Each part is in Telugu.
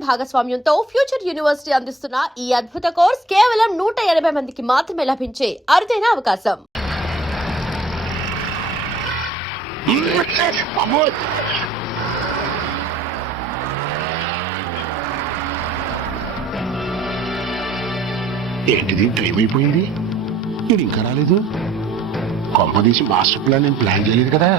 డిజిటల్ భాగస్వామ్యంతో ఫ్యూచర్ యూనివర్సిటీ అందిస్తున్న ఈ అద్భుత కోర్స్ కేవలం 180 మందికి మాత్రమే లభించే అరుదైన అవకాశం. ఏంటిది డ్రీమ్ అయిపోయింది? ఇది ఇంకా రాలేదు. కొంపదీసి మాస్టర్ ప్లాన్ నేను ప్లాన్ చేయలేదు కదా.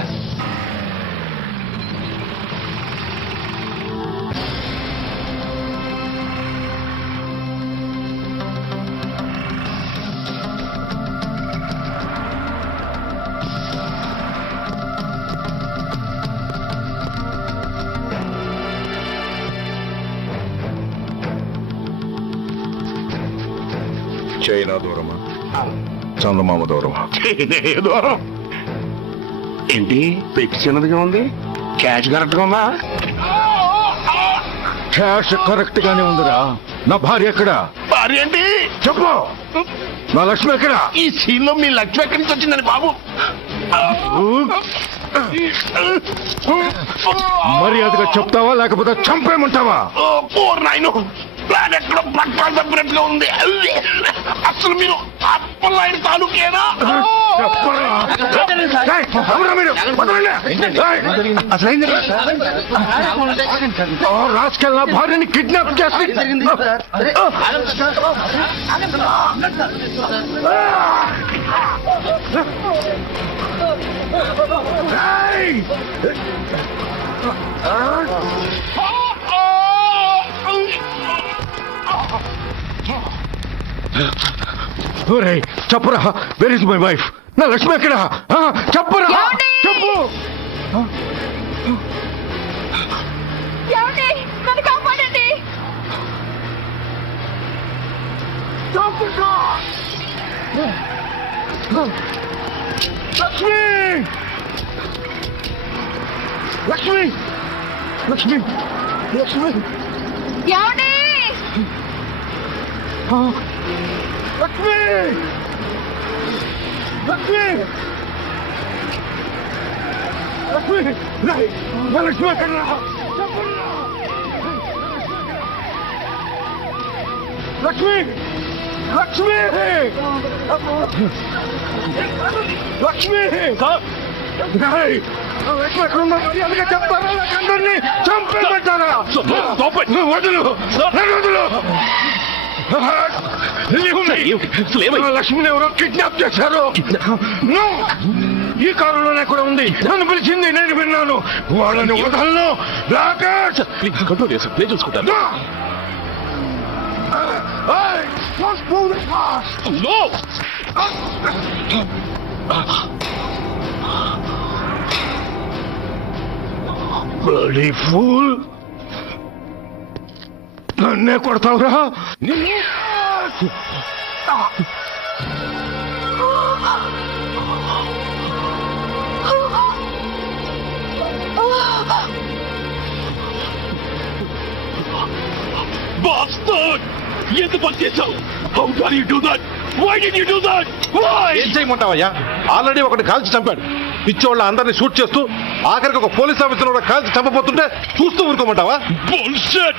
చైనా దూరమా, చందమామ దూరమా? దూరం ఏంటి? పెట్టి చిన్నదిగా ఉంది, క్యాచ్ కరెక్ట్ గా ఉందా? క్యాష్ కరెక్ట్ గానే ఉందిరా. నా భార్య ఎక్కడ? భార్య ఏంటి చెప్పు. నా లక్ష్మి ఎక్కడ? ఈ సీన్ లో మీ లక్ష్మి ఎక్కడి నుంచి వచ్చిందని బాబు? మర్యాదగా చెప్తావా లేకపోతే చంపేమంటావా? ప్లాన్ ఎక్కడ పట్టాలు తప్పినట్టుగా ఉంది. అసలు మీరు అప్పలాంటి తాలూకేనా? రాసుకెళ్ళ భార్యని కిడ్నాప్ చేసి చెప్పరా, వెర్ ఇస్ మై వైఫ్? నా లక్ష్మి ఎక్కడ? చెప్పరా, చెప్పు. లక్ష్మి, లక్ష్మి, లక్ష్మి, లక్ష్మి, లక్ష్మి, లక్ష్మి, లక్ష్మి, లక్ష్మి ఎక్కడ? లక్ష్మి, లక్ష్మి, లక్ష్మి, లక్ష్మి ఎక్కడుందా? అందుకే చెప్తారా? అందరినీ చంపేమంటారా? వదులు, వదులు. లక్ష్మిని ఎవరో కిడ్నాప్ చేశారు. ఈ కాలంలోనే కూడా ఉంది. నన్ను పిలిచింది, నేను విన్నాను. వాళ్ళని వదలను. కంట్రోల్ చేసి ప్లే చూసుకుంటాను. Bloody fool! నన్నే కొడతావురా? Bastard! ఎందుకు పని చేశావు? How can you do that? Why did you do that? Why? ఏం చేయమంటావయ్యా? ఆల్రెడీ ఒకటి కాల్చి చంపాడు. పిచ్చోళ్ళ అందరినీ షూట్ చేస్తూ ఆఖరికి ఒక పోలీస్ ఆఫీసర్ కూడా కాల్చి చంపబోతుంటే చూస్తూ ఊరుకోమంటావా? Bullshit!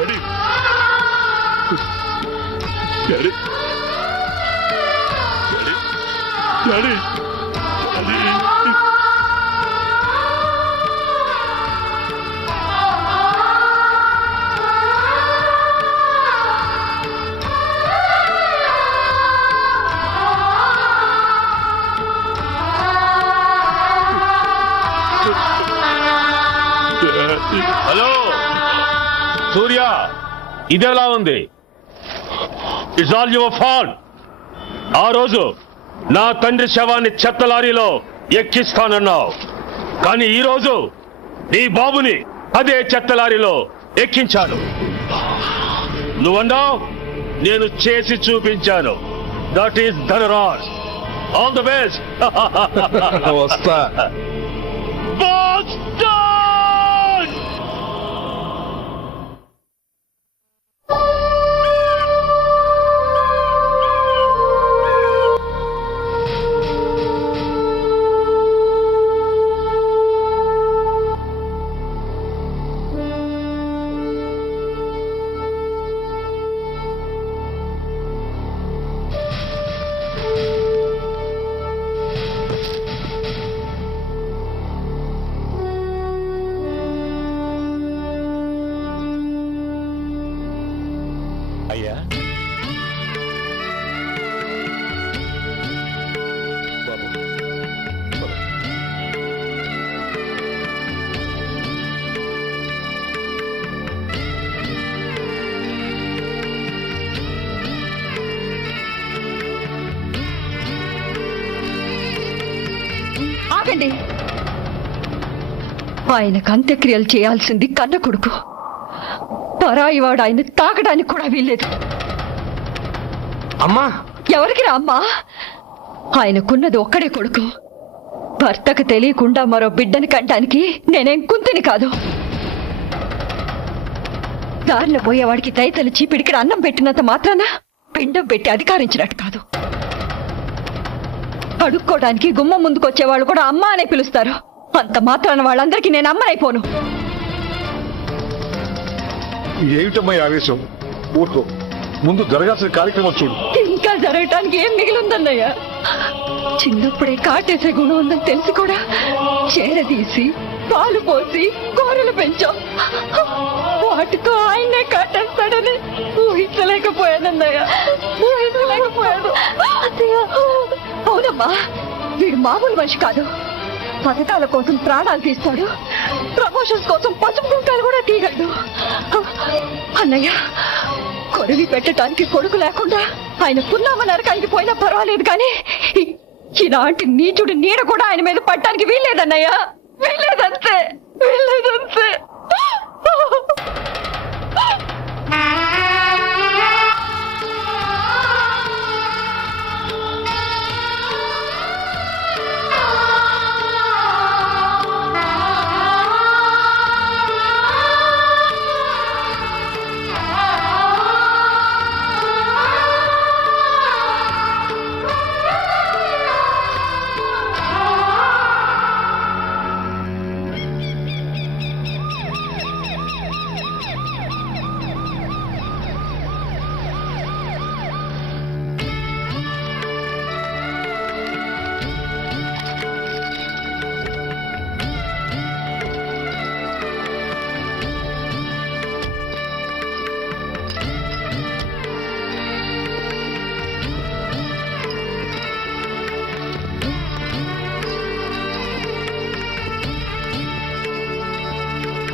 Daddy. Daddy. హలో సూర్య, ఇదెలా ఉంది? It's all your fault. ఆ రోజు నా తండ్రి శవాన్ని చెత్త లారీలో ఎక్కిస్తానన్నావు, కానీ ఈ రోజు నీ బాబుని అదే చెత్త లారీలో ఎక్కించాను. నువ్వన్నావు, నేను చేసి చూపించాను. That is Dhanraj. All the best. వస్తా. అయ్యా బాబు, ఆగండి. ఆయనకు అంత్యక్రియలు చేయాల్సింది కన్న కొడుకు. పరాయివాడు ఆయన తాకడానికి కూడా వీల్లేదు. అమ్మా, ఎవరికి రా అమ్మా? ఆయనకున్నది ఒక్కడే కొడుకు. భర్తకు తెలియకుండా మరో బిడ్డని కంటానికి నేనేం కుంతిని కాదు. దారిలో పోయేవాడికి దయతలు చీపిడికి అన్నం పెట్టినంత మాత్రాన పిండం పెట్టి అధికారించినట్టు కాదు. అడుక్కోవడానికి గుమ్మం ముందుకొచ్చేవాళ్ళు కూడా అమ్మ అనే పిలుస్తారు. అంత మాత్రాన వాళ్ళందరికీ నేను అమ్మనైపోను. ఏమిటమ్మా ఈ ఆవేశం? ఊరుకో, ముందు జరగాల్సిన కార్యక్రమం చూడు. ఇంకా జరగటానికి ఏం మిగిలిందన్నయ్య? చిన్నప్పుడే కాటేసే గుణం ఉందని తెలిసి కూడా చేరదీసి పాలు పోసి కూరలు పెంచాం. వాటితో ఆయన్నే కాటేస్తాడని ఊహించలేకపోయానన్నయ్య, ఊహించలేకపోయాను. అవునమ్మా, వీడు మామూలు మనిషి కాదు. పథకాల కోసం ప్రాణాలు తీస్తాడు, ప్రమోషన్స్ కోసం పసుపు కుంకాలు కూడా తీయగలడు. అన్నయ్య, కొరివి పెట్టడానికి కొడుకు లేకుండా ఆయన పున్నామ నరకానికి పోయినా పర్వాలేదు, కానీ ఇలాంటి నీచుడు నీడ కూడా ఆయన మీద పట్టడానికి వీల్లేదన్నయ్య, వీల్లేదంతే, వీల్లేదంతే.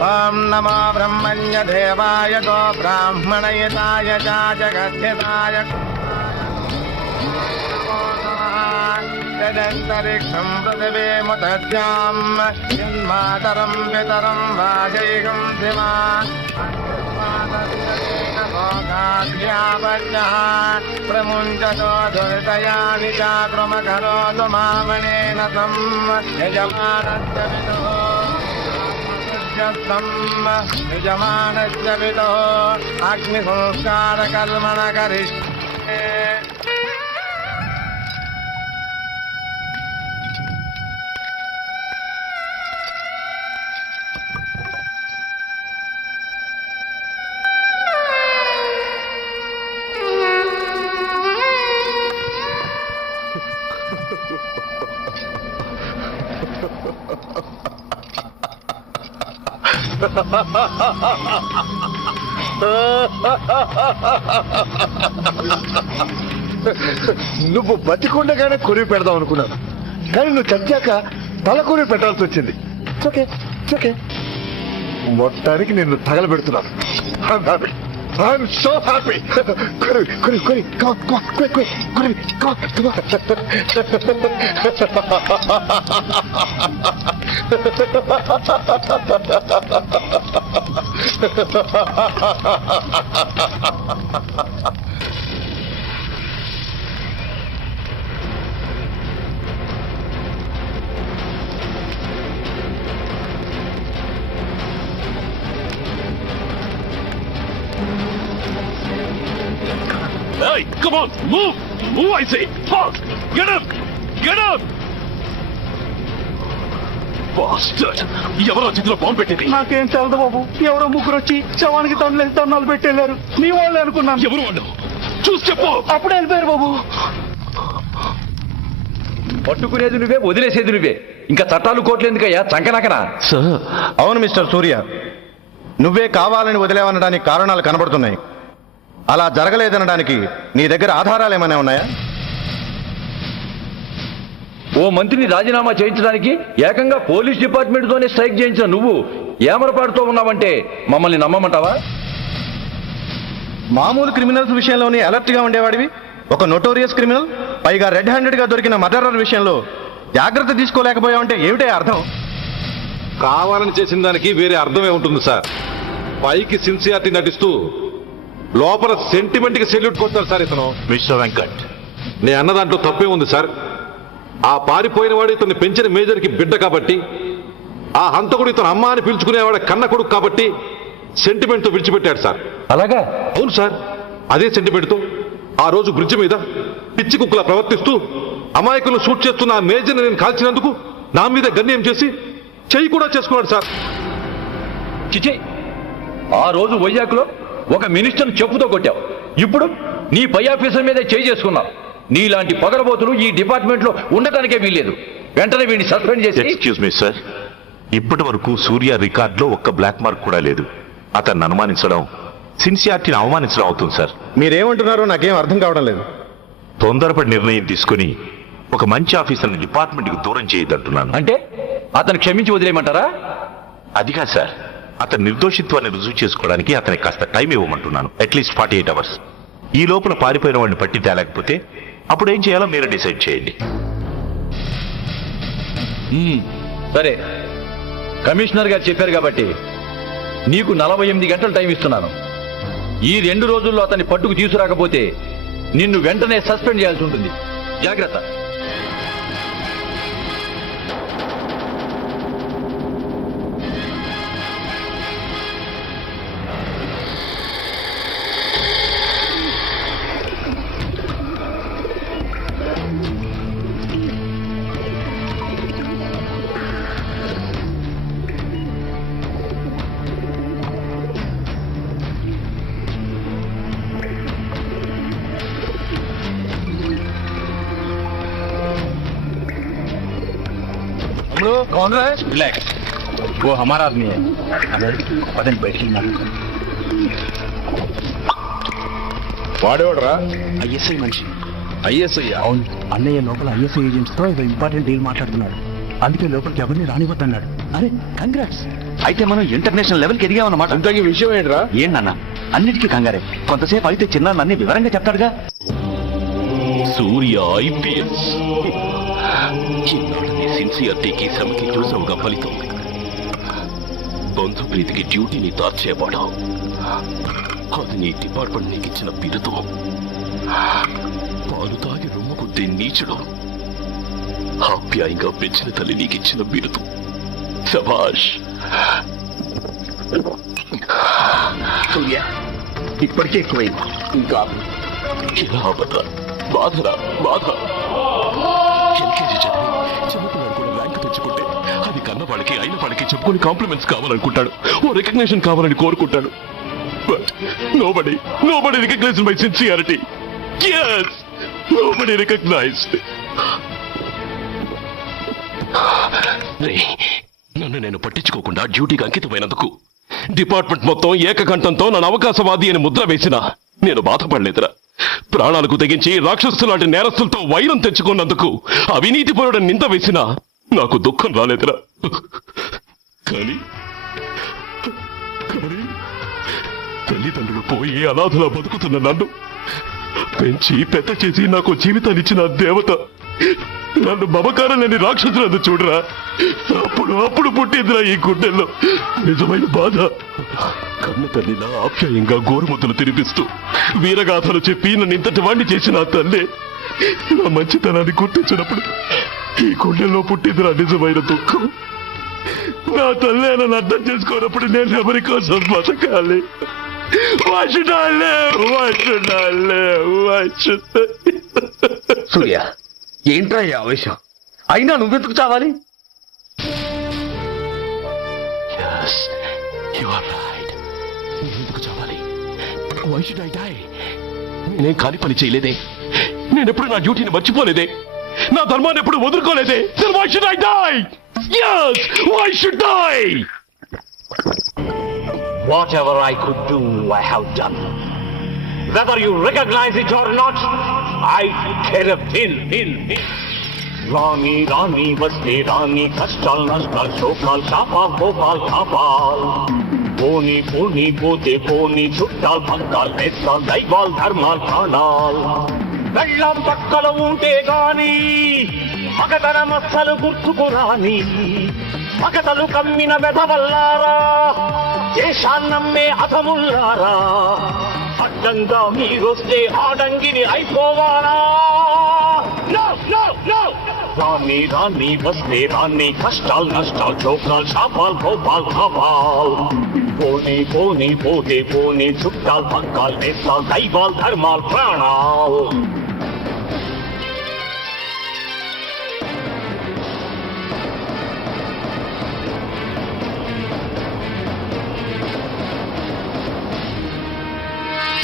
ఓం నమో బ్రహ్మణ్య దేవాయ గో బ్రాహ్మణయతాయ చ జగద్ధితాయ యదంతరిక్షం పృథివీముదద్యాం యన్మాతరం పితరం వాజయిగం శివా ప్రముంచతో దురితయాని చాక్రమకరోతు మామణేన తం యజమానస్య విదో యజమానస్య విదో అగ్ని సంస్కార కల్మణ కరిష్యే. నువ్వు బతికుండగానే కొరివి పెడదాం అనుకున్నాను, కానీ నువ్వు చచ్చాక తల కొరివి పెట్టాల్సి వచ్చింది. ఓకే ఓకే, మొత్తానికి నిన్ను తగలబెడుతున్నాను. I'm so happy. Kuri, come on, quick, Kuri, come on. Come on, move! Move, I say! Fast! Get up! Get up! Bastard! ఎవరో చేతిలో బాంబు పెట్టింది? నాకేం తెలదు బాబు. ఎవరో ముగ్గురు వచ్చి శవానికి దండాలు పెట్టేశారు. మీ వాళ్ళే అనుకున్నాను. ఎవరు వాళ్ళు? చూసి చెప్పు! అప్పుడే వెళ్ళిపోయారు బాబు. పట్టుకునేది నువ్వే, వదిలేసేది నువ్వే. ఇంకా చట్టాలు కోట్లు ఎందుకయ్యా చంకనాకనా? అవును మిస్టర్ సూర్య, నువ్వే కావాలని వదిలేవనడానికి కారణాలు కనబడుతున్నాయి. అలా జరగలేదనడానికి నీ దగ్గర ఆధారాలు ఏమైనా ఉన్నాయా? ఓ మంత్రిని రాజీనామా చేయించడానికి ఏకంగా పోలీస్ డిపార్ట్మెంట్ తోనే స్ట్రైక్ చేయించిన నువ్వు ఏమరపాటుతో ఉన్నావంటే మమ్మల్ని నమ్మమంటావా? మామూలు క్రిమినల్స్ విషయంలోనే అలర్ట్ గా ఉండేవాడివి. ఒక నోటోరియస్ క్రిమినల్, పైగా రెడ్ హ్యాండెడ్ గా దొరికిన మర్డరర్ విషయంలో జాగ్రత్త తీసుకోలేకపోయావంటే ఏమిటే అర్థం? కావాలని చేసిన దానికి వేరే అర్థమే ఉంటుంది సార్. పైకి సిన్సియారిటీ నటిస్తూ లోపల సెంటిమెంట్ కి సెల్యూట్ కొడతారు సార్ ఇతను. మిస్టర్ వెంకట్, నేను అన్న దాంట్లో తప్పే ఉంది సార్. ఆ పారిపోయిన వాడు ఇతన్ని పెంచిన మేజర్ కి బిడ్డ కాబట్టి, ఆ హంతకుడు ఇతను అమ్మ అని పిలుచుకునేవాడు కన్న కొడుకు కాబట్టి సెంటిమెంట్ తో విడిచిపెట్టాడు సార్. అలాగా? అవును సార్, అదే సెంటిమెంట్ తో ఆ రోజు బ్రిడ్జ్ మీద పిచ్చి కుక్కలా ప్రవర్తిస్తూ అమాయకులను షూట్ చేస్తున్న ఆ మేజర్ని నేను కాల్చినందుకు నా మీద గన్యం చేసి చెయ్యి కూడా చేసుకున్నాడు సార్. చిచే, ఆ రోజు వైజాగ్లో ఒక మినిస్టర్ని చెప్పుతో కొట్టావు. ఇప్పుడు నీ పై ఆఫీసర్ మీదే చేయి చేసుకున్నావు. నీలాంటి పగరబోతులు ఈ డిపార్ట్మెంట్ లో ఉండటానికే వీల్లేదు. వెంటనే వీడిని సస్పెండ్ చేసి. ఎక్స్క్యూజ్ మీ సార్, ఇప్పటి వరకు సూర్య రికార్డులో ఒక్క బ్లాక్ మార్క్ కూడా లేదు. అతన్ని అనుమానించడం సిన్సియారిటీని అవమానించడం అవుతుంది సార్. మీరేమంటున్నారో నాకేం అర్థం కావడం లేదు. తొందరపడి నిర్ణయం తీసుకుని ఒక మంచి ఆఫీసర్ని డిపార్ట్మెంట్కి దూరం చేయొద్దంటున్నాను. అంటే అతను క్షమించి వదిలేయమంటారా? అదిగా సార్, అతని నిర్దోషిత్వాన్ని రుజువు చేసుకోవడానికి అతనికి కాస్త టైం ఇవ్వమంటున్నాను. At least 48 hours. ఈ లోపల పారిపోయిన వాడిని పట్టి తేలేకపోతే అప్పుడు ఏం చేయాలో మీరే డిసైడ్ చేయండి. సరే, కమిషనర్ గారు చెప్పారు కాబట్టి నీకు 48 గంటలు టైం ఇస్తున్నాను. ఈ 2 రోజుల్లో అతన్ని పట్టుకు తీసుకురాకపోతే నిన్ను వెంటనే సస్పెండ్ చేయాల్సి ఉంటుంది. జాగ్రత్త. कौन रहा है? रिलैक्स, वो हमारा आदमी है. पता नहीं बैठ के వాడేవాడరా? ఐఎస్ఐ మనిషి. ఐఎస్ఐ? అవును, అన్నయ్య లోపల ఐఎస్ఐ ఏజెంట్స్ తో ఇంపార్టెంట్ డీల్ మాట్లాడుతున్నాడు. అందుకే లోపలికి ఎవరిని రానివ్వద్దన్నాడు. అరే కంగ్రాట్స్, అయితే మనం ఇంటర్నేషనల్ లెవెల్కి ఎదిగామన్నమాట. అంతకీ విషయం ఏంట్రా? ఏంటన్న అన్నిటికీ కంగారే. కొంతసేపు అయితే చిన్న అన్ని వివరంగా చెప్తాడుగా. సూర్య ఐపీఎస్ చిన్నాడని సిన్సియారిటీకి శ్రమకి చూసావుగా ఫలితం. బంధు ప్రీతికి డ్యూటీని తార్చేవాడు. అది నీ డిపార్ట్మెంట్ నీకు ఇచ్చిన బిరుదు. పాలు తాగి రొమ్ము కొద్ది నీచుడు. ఆప్యాయంగా పెంచిన తల్లి నీకు ఇచ్చిన బిరుదు. శభాష్. సూర్య ఇప్పటికే ఎక్కువైంది, ఇంకా ఇలా అవ్వదా? బాధరా బాధ. ఎల్కేజీ చదివి చిన్నపిల్లలు కూడా ర్యాంక్ తెచ్చుకుంటే అది కన్న వాళ్ళకి అయిన వాళ్ళకి చెప్పుకొని కాంప్లిమెంట్స్ కావాలనుకుంటాడు, ఓ రికగ్నిషన్ కావాలని కోరుకుంటాడు. But nobody recognized my sincerity. Yes, nobody recognized. నన్ను నేను పట్టించుకోకుండా డ్యూటీకి అంకితమైనందుకు డిపార్ట్మెంట్ మొత్తం ఏకకంఠంతో నన్ను అవకాశవాది అని ముద్ర వేసినా నేను బాధపడలేదురా. ప్రాణాలకు తెగించి రాక్షసు లాంటి నేరస్తులతో వైరం తెచ్చుకున్నందుకు అవినీతిపరుడు నింద వేసినా నాకు దుఃఖం రాలేదురా. కానీ తల్లిదండ్రులు పోయి అనాథలా బతుకుతున్న నన్ను పెంచి పెద్ద చేసి నాకు జీవితాన్నిచ్చిన దేవత నన్ను మమకారం లేని రాక్షసులను చూడరా. అప్పుడు పుట్టిందిరా ఈ గుండెల్లో నిజమైన బాధ. కన్న తల్లిలా ఆప్యాయంగా గోరుముద్దలు తినిపిస్తూ వీరగాథలు చెప్పి నన్ను ఇంతటి వాణ్ణి చేసిన ఆ తల్లే నా మంచితనాన్ని గుర్తించినప్పుడు ఈ గుండెల్లో పుట్టిందిరా నిజమైన దుఃఖం. నా తల్లే నన్ను అర్థం చేసుకోనప్పుడు నేను ఎవరి కోసం బతకాలి? Why should I live? Why should I live? Why should I... సూర్య, ఏంట్రా ఈ ఆవేశం? అయినా నువ్వెందుకు చావాలి? Yes, you are right. నేనెందుకు చావాలి? Why should I die? నేనేం కాని పని చేయలేదే. నేనెప్పుడు నా డ్యూటీని మర్చిపోలేదే. నా ధర్మాన్ని ఎప్పుడు వదులుకోలేదే. Then why should I die? Yes, why should I? Whatever I could do, I have done. Whether you recognize it or not, I care a pin. Rani, Rani, Vaste, Rani, Kastal, Nastal, Shokal, Shapal, Gopal, Kapal. Poni, Poni, Pote, Poni, Chuttal, Pankal, Nestal, Daival, Dharmal, Kanal. Vellam pakkala unte gaani, magadana massalu gurtuku raani. మగతలు కమ్మిన వెధవల్లారా, దేశాన్నమ్మే అధముల్లారా, అడ్డంగా మీరొస్తే ఆడంగిని అయిపోవాలా? రాని రాని వస్తే రాని, కష్టాలు నష్టాలు చోకాలు శాపాలు గోపాల్ కాపాల్. పోనీ పోనీ పోతే పోనీ, చుట్టాలు పక్కాలు నేస్తాలు దైవాలు ధర్మాలు ప్రాణాలు.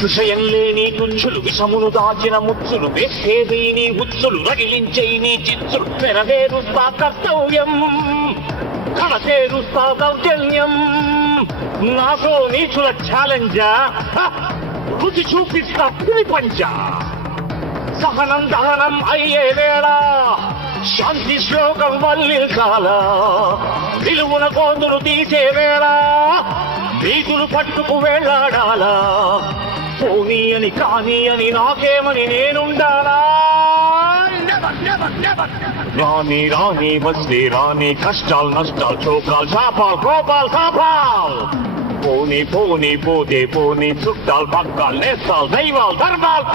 విషయం లేని తుంచులు, విషమును దాచిన ముచ్చులు, వేస్తేదీని ఉచ్చులు, రగిలించేని చిచ్చులు, నెరవేరుస్తా కర్తవ్యం, కడతేరుస్తా దౌర్జన్యం. నాతో నీచుల ఛాలెంజా, రుచి చూపిస్తా పులి పంచ. సహనం దహనం అయ్యే వేళ, శాంతి శ్లోకం వల్లించాల. విలువన కోందులు తీసే వేళ, వీధులు పట్టుకు వెళ్ళాడాలా. పోనీ అని కానీ అని నాకేమని నేనుండాలా? రాని రాని వస్తే రాని, కష్టాలు నష్టాలు చోకాలు శాపాలు కోపాలు కాపాల్. పోనీ పోనీ పోతే పోనీ, చుట్టాలు పక్కాలు నేస్తాలు దైవాలు ధర్మాలు.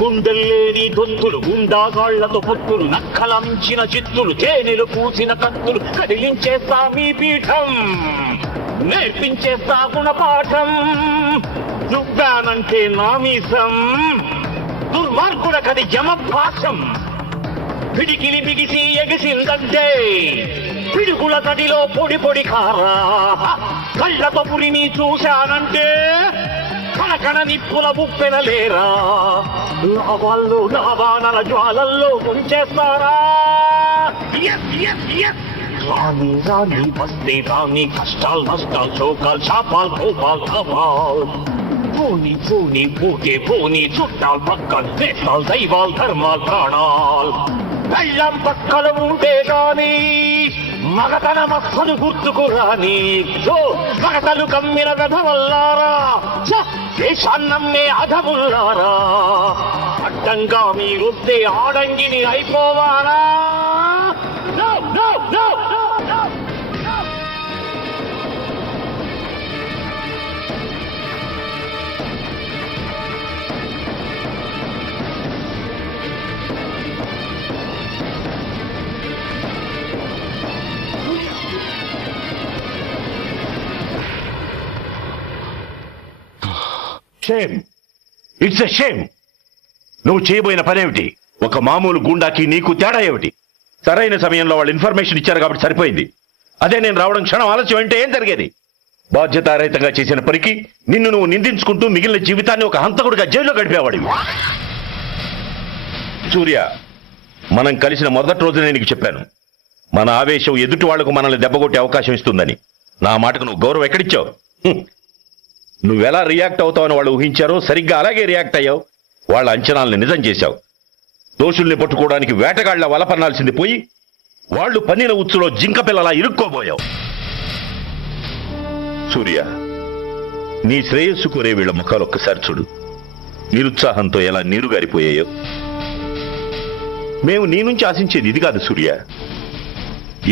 గుండెల్లేని దొంతులు, గుండాగాళ్లతో పొత్తులు, నక్కలంచిన చిత్తులు, తేనెలు పూసిన కత్తులు, కదిలించేస్తా మీ పీఠం, నేర్పించేస్తా గుణపాఠం. నువ్వానంటే నామీసం, దుర్మార్గుడ కది యమభాషం. పిడికిలి బిగిసి ఎగిసిందంటే, పిడుగుల తడిలో పొడి పొడి కారా. కళ్ళతో పురిని చూశానంటే, కనకన నిప్పుల ఉప్పెనలేరా. లావాల్లో లావానల జ్వాలల్లో ఉంచేస్తారా. రాని రాని వస్తే రాని, కష్టాలు నష్టాలు చోకాలు శాపాలు కోపాలు కాపాల్. పోనీ పోనీ పోతే పోనీ, చుట్టాలు పక్కలు నేస్తాలు దైవాలు ధర్మాలు ప్రాణాలు. వెళ్ళం పక్కల ఉంటే గాని, మగతన మస్సలు గుర్తుకు రాని. మగతలు కమ్మిన వెధవల్లారా, దేశాన్నమ్మే అధముల్లారా, అడ్డంగా మీరొస్తే ఆడంగిని అయిపోవాలా? Shame, it's a shame. నువ్వు చేయబోయిన పనేమిటి? ఒక మామూలు గుండాకి నీకు తేడా ఏమిటి? సరైన సమయంలో వాళ్ళు ఇన్ఫర్మేషన్ ఇచ్చారు కాబట్టి సరిపోయింది. అదే నేను రావడం క్షణం ఆలస్యం అంటే ఏం జరిగేది? బాధ్యతారహితంగా చేసిన పనికి నిన్ను నువ్వు నిందించుకుంటూ మిగిలిన జీవితాన్ని ఒక హంతకుడిగా జైల్లో గడిపేవాడివి. సూర్య, మనం కలిసిన మొదటి రోజునే నీకు చెప్పాను, మన ఆవేశం ఎదుటి వాళ్లకు మనల్ని దెబ్బకొట్టే అవకాశం ఇస్తుందని. నా మాటకు నువ్వు గౌరవం ఎక్కడిచ్చావు? నువ్వెలా రియాక్ట్ అవుతావని వాళ్ళు ఊహించారో సరిగ్గా అలాగే రియాక్ట్ అయ్యావు. వాళ్ళ అంచనాల్ని నిజం చేశావు. దోషుల్ని పట్టుకోవడానికి వేటగాళ్ల వలపన్నాల్సింది పోయి, వాళ్ళు పన్నిన ఉచ్చులో జింక పిల్లలా ఇరుక్కోబోయావు. సూర్య, నీ శ్రేయస్సు కోరే వీళ్ళ ముఖాలు ఒక్కసారి చూడు. నిరుత్సాహంతో ఎలా నీరుగారిపోయాయో. మేము నీ నుంచి ఆశించేది ఇది కాదు సూర్య.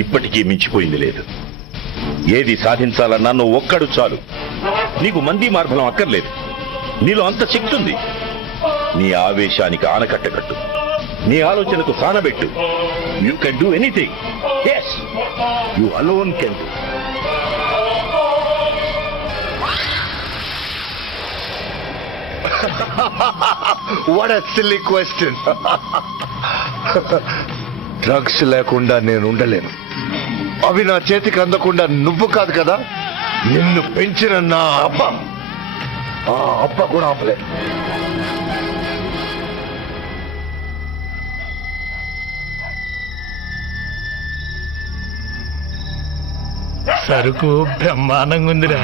ఇప్పటికీ మించిపోయింది లేదు. ఏది సాధించాలన్నా నువ్వు ఒక్కడు చాలు. నీకు మంది మార్బలం అక్కర్లేదు. నీలో అంత శక్తి ఉంది. నీ ఆవేశానికి ఆనకట్టకట్టు, నీ ఆలోచనకు సానబెట్టు. You can do anything. Yes, you alone can. What a silly question. Drugs లేకుండా నేను ఉండలేను. అవి నా చేతికి అందకుండా నువ్వు కాదు కదా, నిన్ను పెంచిన నా అబ్బ, ఆ అబ్బ కూడా ఆపలే. సరుకు బ్రహ్మాండంగా ఉందిరా.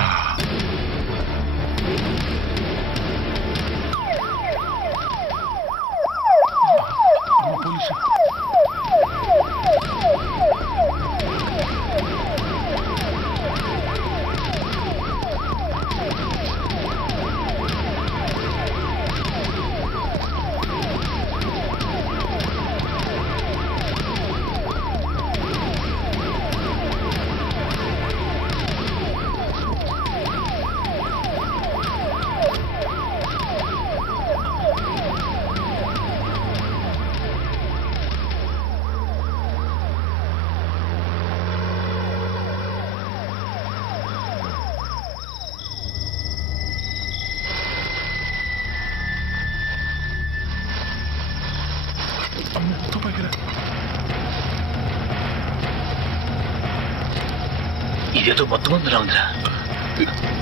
ఇదేదో మొత్తం అందులో ఉందిరా.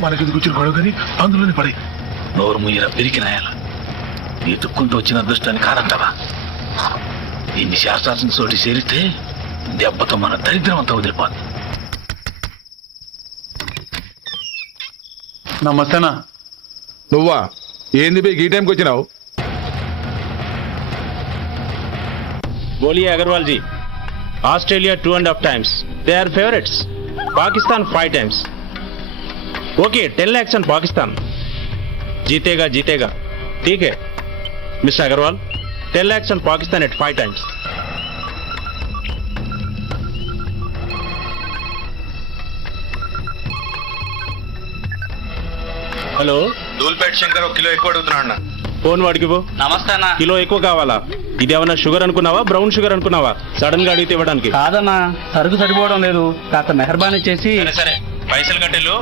మనకి కూర్చుని గొడవ కానీ అందులోనే పడి నోరు ముయ్యరా పెరికినాయాల. ఎత్తుక్కుంటూ వచ్చిన అదృష్టాన్ని కాదంటావా? ఇన్ని శాస్త్రాలను చోటి చేరితే దెబ్బతో మన దరిద్రం అంతా వదిలిపోదు. నమస్తేనా. నువ్వా? ఏంది బే ఈ టైంకి వచ్చినావు? बोलिए Agarwal ji. Australia 2.5 times. They are favorites. Pakistan 5 times. Okay, 10 lakhs on Pakistan. जीतेगा जीतेगा. ठीक है mister Agarwal. 10 lakhs on Pakistan at 5 times. Hello, Dhoolpet Shankar 1 kilo ఎక్కువ అడుగుతున్నా. ఫోన్ వాడికి పో. నమస్తే అన్న. కిలో ఎక్కువ కావాలా? ఇది ఏమన్నా షుగర్ అనుకున్నావా, బ్రౌన్ షుగర్ అనుకున్నావా? సడన్ గా అడిగితే ఇవ్వడానికి కాదన్నా, సరుకు సరిపోవడం లేదు. కాస్త మెహర్బానీ చేసి. సరే, పైసలు కట్టెలు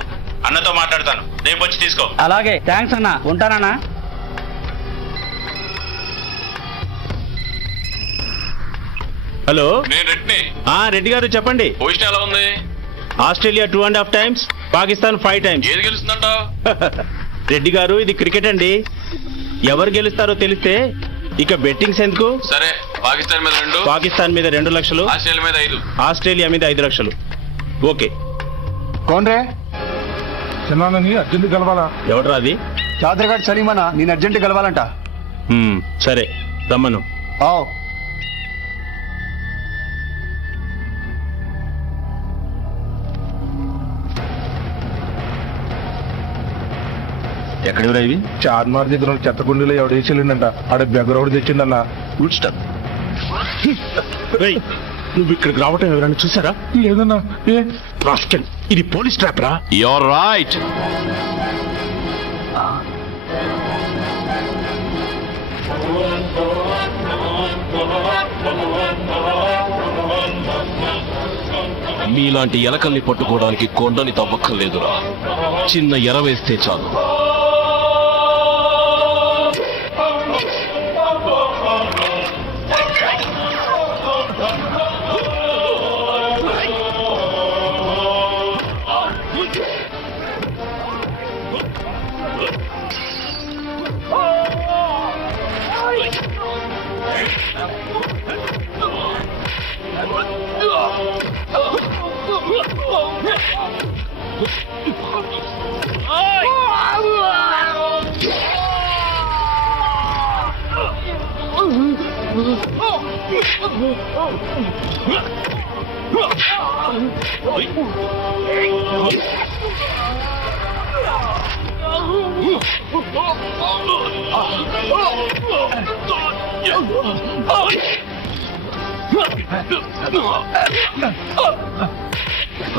అన్నతో మాట్లాడతాను, రేపు వచ్చి తీసుకో. అలాగే, థ్యాంక్స్ అన్న. ఉంటానన్నా. హలో, నేను రెడ్డిని. రెడ్డి గారు చెప్పండి. పొజిషన్ ఎలా ఉంది? Australia 2.5 times, Pakistan 5 times. ఏది గెలుస్తుందంట? రెడ్డి గారు, ఇది క్రికెట్ అండి. ఎవరు గెలుస్తారో తెలిస్తే ఇక బెట్టింగ్స్ ఎందుకు? సరే, పాకిస్తాన్ మీద 2, పాకిస్తాన్ మీద 2 లక్షలు, ఆస్ట్రేలియా మీద 5, ఆస్ట్రేలియా మీద 5 లక్షలు. ఓకే. కోన్రే? చిన్నానని అర్జెంట్ కలవాలా? ఎవడరా అది? చాదరగాడు సలీమనా, నేను అర్జెంట్ కలవాలంట. సరే, రమ్మను. ఎక్కడివరా ఇవి? చార్మార్ దగ్గర చెత్త గుండెలో ఎవడు వేసేళ్ళంట. ఆడ బెగరోడు తెచ్చిందన్న. Good stuff. నువ్వు ఇక్కడికి రావటం ఎవరైనా చూసారా? లేదన్నా. ఏ రాస్కెల్, ఇది పోలీస్ ట్రాప్ రా. You're right. మీలాంటి ఎలకల్ని పట్టుకోవడానికి కొండని తవ్వక్కర్లేదురా, చిన్న ఎర వేస్తే చాలు. Come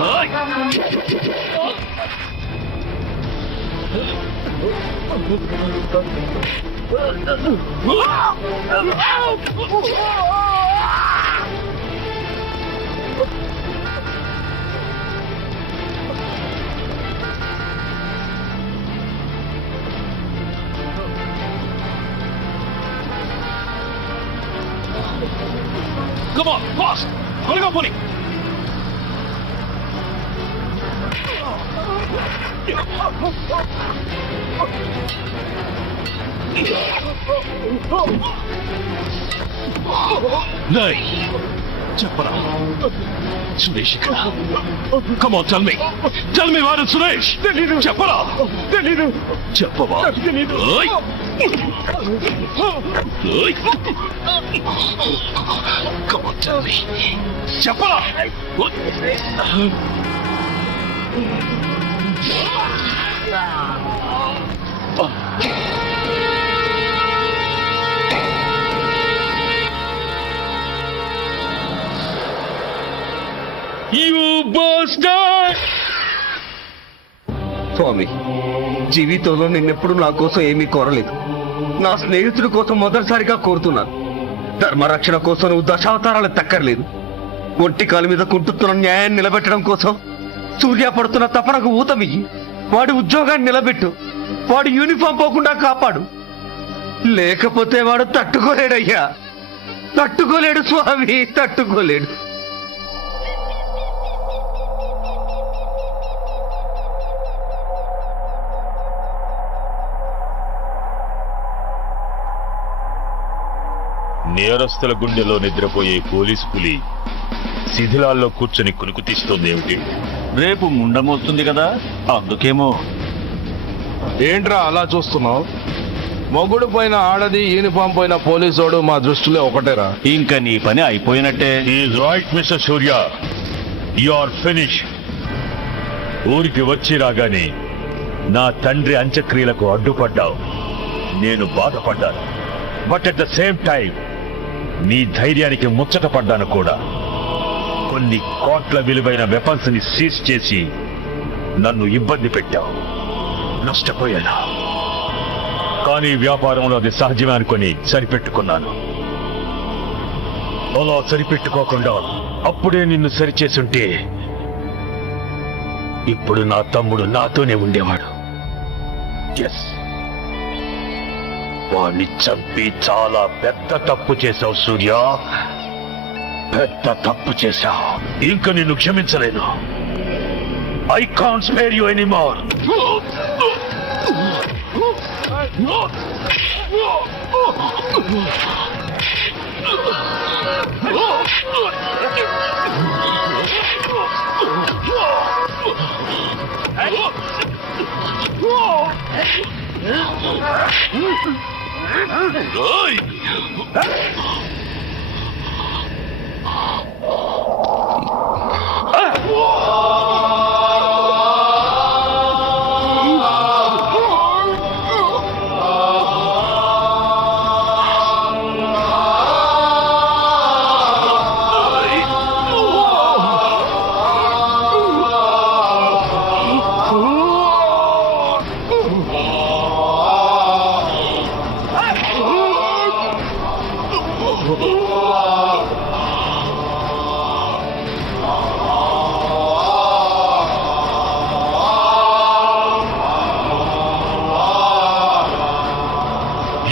on, fast! Quick up, Pony! Nay! చెప్పరా సురేష్ ఇక్కడ Come on, tell me! Tell me where is Suresh! చెప్పరా చెప్పవా Come on, tell me! చెప్పరా స్వామి, జీవితంలో నిన్నెప్పుడు నా కోసం ఏమీ కోరలేదు. నా స్నేహితుడి కోసం మొదటిసారిగా కోరుతున్నాను. ధర్మరక్షణ కోసం నువ్వు దశావతారాలు తక్కర్లేదు. ఒంటి కాలు మీద కుంటుతున్న న్యాయాన్ని నిలబెట్టడం కోసం సూర్య పడుతున్న తపనకు ఊతమియ్యి. వాడి ఉద్యోగాన్ని నిలబెట్టు. వాడి యూనిఫామ్ పోకుండా కాపాడు. లేకపోతే వాడు తట్టుకోలేడయ్యా, తట్టుకోలేడు స్వామి, తట్టుకోలేడు. నేరస్తుల గుండెలో నిద్రపోయే పోలీసు పులి శిథిలాల్లో కూర్చొని కునుకు తీస్తోంది ఏమిటి? రేపు ముండమొస్తుంది కదా, అందుకేమో. ఏంట్రా అలా చూస్తున్నావు? మొగుడు పైన ఆడది, యూనిఫామ్ పైన పోలీసోడు మా దృష్టిలో ఒకటేరా. ఇంకా నీ పని అయిపోయినట్టే. Is right mister Surya, you are finish. ఊరికి వచ్చి రాగానే నా తండ్రి అంత్యక్రియలకు అడ్డుపడ్డావు. నేను బాధపడ్డాను. But at the same time నీ ధైర్యానికి ముచ్చట పడ్డాను కూడా. కొన్ని కోట్ల విలువైన వెపన్స్ ని సీజ్ చేసి నన్ను ఇబ్బంది పెట్టావు. నష్టపోయాను. కానీ వ్యాపారంలో అది సహజమే అనుకుని సరిపెట్టుకున్నాను. అలా సరిపెట్టుకోకుండా అప్పుడే నిన్ను సరిచేసుంటే ఇప్పుడు నా తమ్ముడు నాతోనే ఉండేవాడు. ఎస్, వాణ్ణి చంపి చాలా పెద్ద తప్పు చేశావు సూర్య, పెద్ద తప్పు చేశావు. ఇంక నిన్ను క్షమించలేను. I can't spare you anymore.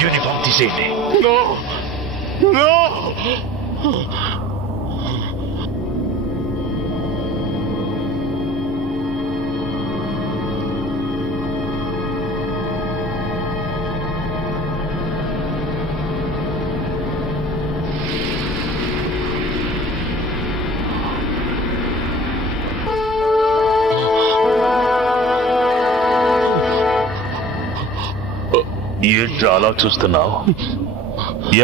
Uniform తీసేయండి. ఏంట్రా అలా చూస్తున్నావు?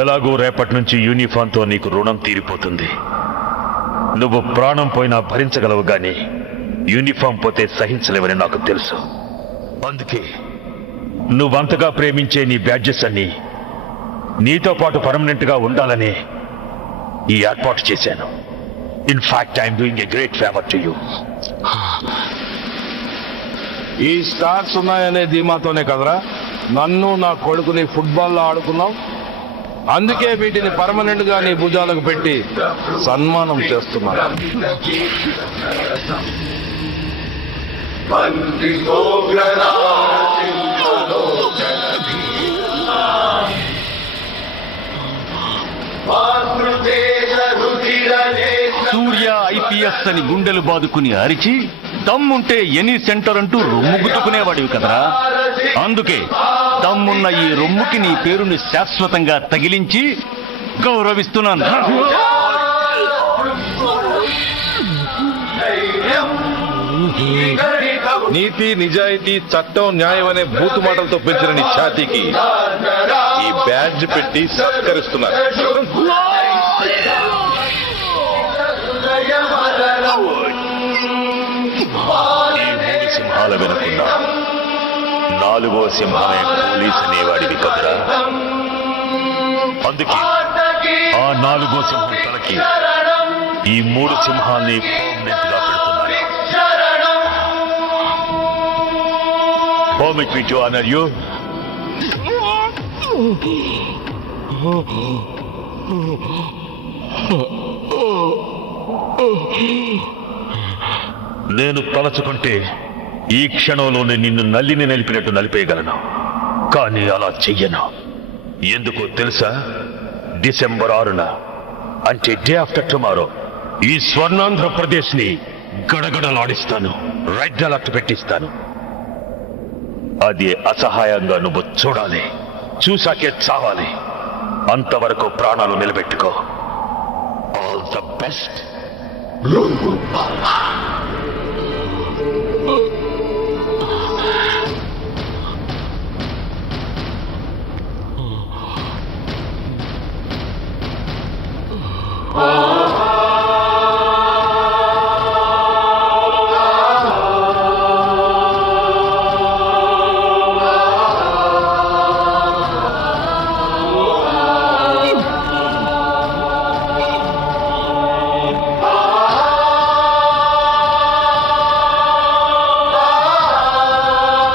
ఎలాగో రేపటి నుంచి యూనిఫామ్తో నీకు రుణం తీరిపోతుంది. నువ్వు ప్రాణం పోయినా భరించగలవు గాని యూనిఫామ్ పోతే సహించలేవని నాకు తెలుసు. అందుకే నువ్వంతగా ప్రేమించే నీ బ్యాడ్జెస్ అన్ని నీతో పాటు పర్మనెంట్ గా ఉండాలని ఈ ఏర్పాటు చేశాను. In fact, I'm doing a great favor to you. ఈ స్టార్స్ ఉన్నాయనే ధీమాతోనే కదరా నన్ను నా కొడుకుని ఫుట్బాల్లో ఆడుకున్నాం. అందుకే వీటిని పర్మనెంట్ గా నీ భుజాలకు పెట్టి సన్మానం చేస్తున్నా. సూర్య ఐపీఎస్ అని గుండెలు బాదుకుని అరిచి దమ్ముంటే ఎనీ సెంటర్ అంటూ రొమ్ముగుట్టుకునేవాడివి కదరా. అందుకే దమ్మున్న ఈ రొమ్ముకి నీ పేరుని శాశ్వతంగా తగిలించి గౌరవిస్తున్నాను. నీతి నిజాయితీ చట్టం న్యాయం అనే బూతు మాటలతో పెంచిన నీ ఛాతీకి ఈ బ్యాడ్జ్ పెట్టి సత్కరిస్తున్నారు. సింహాల వెనుకున్నా 4వ సింహమే పోలీస్ అనేవాడివి కదరా. అందుకే ఆ 4వ సింహం తలకి ఈ 3 సింహాల్ని పర్మనెంట్ గా పెడుతున్నాను. Permit me to honor you. నేను తలచుకుంటే ఈ క్షణంలోనే నిన్ను నల్లిని నలిపినట్టు నలిపేయగలను. కానీ అలా చెయ్యను. ఎందుకో తెలుసా? డిసెంబర్ 6న అంటే డే ఆఫ్టర్ టుమారో ఈ స్వర్ణాంధ్రప్రదేశ్ ని గడగడలాడిస్తాను. రెడ్ అలర్ట్ పెట్టిస్తాను. అది అసహాయంగా నువ్వు చూడాలి. చూసాకే చావాలి. అంతవరకు ప్రాణాలు నిలబెట్టుకో. All the best.